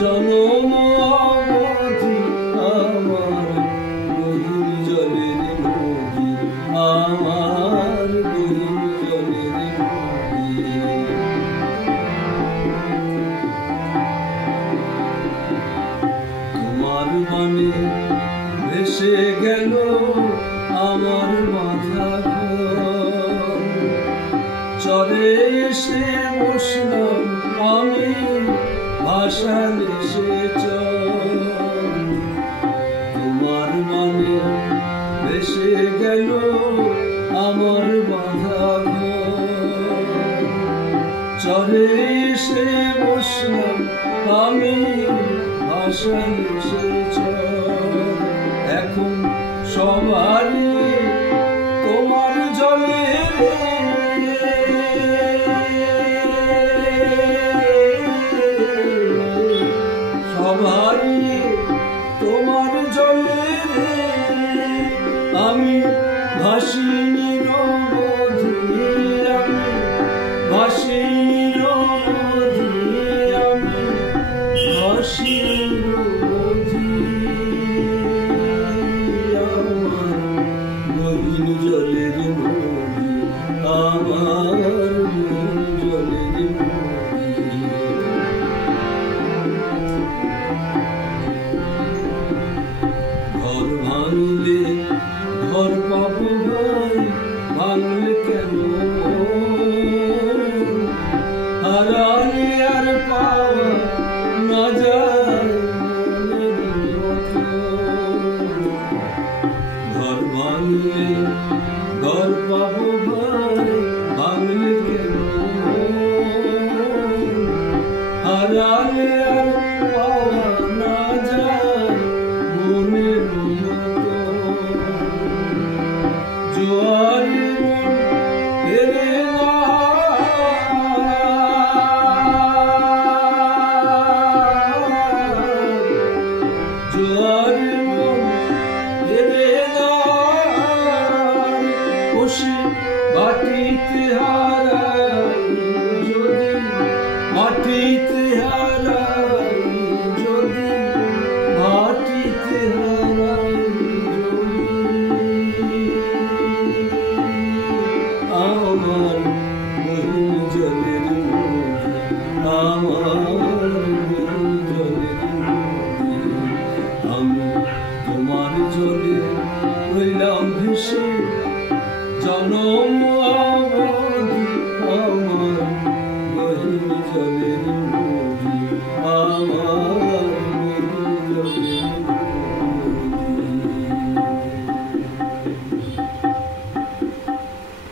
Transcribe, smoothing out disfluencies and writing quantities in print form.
জনম অবধি আমার গহীন জলের নদী, আমার গহীন জলের নদী। তোমার বাণী ভেসে গেল আমার মাথা, চরে এসে বসলাম আমি ভাসালে সে চর। তোমার মানে ভেসে গেল আমার বাঁধা ঘর, চরে এসে বসলাম আমি ভাসালে সে চর। এখন সবারই তোমার জলে তোমার জলে আমি ভাসি নিরবধি, আমি ভাসি নিরবধি, আমি ভাসি নিরবধি। আমার গহীন জলের নদী, আমার গহীন জলের নদী। ঘর ভাঙলে ঘর পাবো ভাই, ভাঙলে কেন হারালে আর পাওয়া না যায়। ঘর ভাঙলে ঘর পাবো ভাই, ভাঙলে কেন হারালে আর পাওয়া না যায়। মনের মতো জোয়ারি মন ফেরে না, জোয়ারি মন ফেরে না। খুশি মাটিতে হারাই যদি, মাটিতে হারাই যদি, মাটিতে হারাই যদি। আমার গহীন জলের নদী, আমার গহীন জলের নদী। আমি তোমার জলে রইলাম ভেসে জনম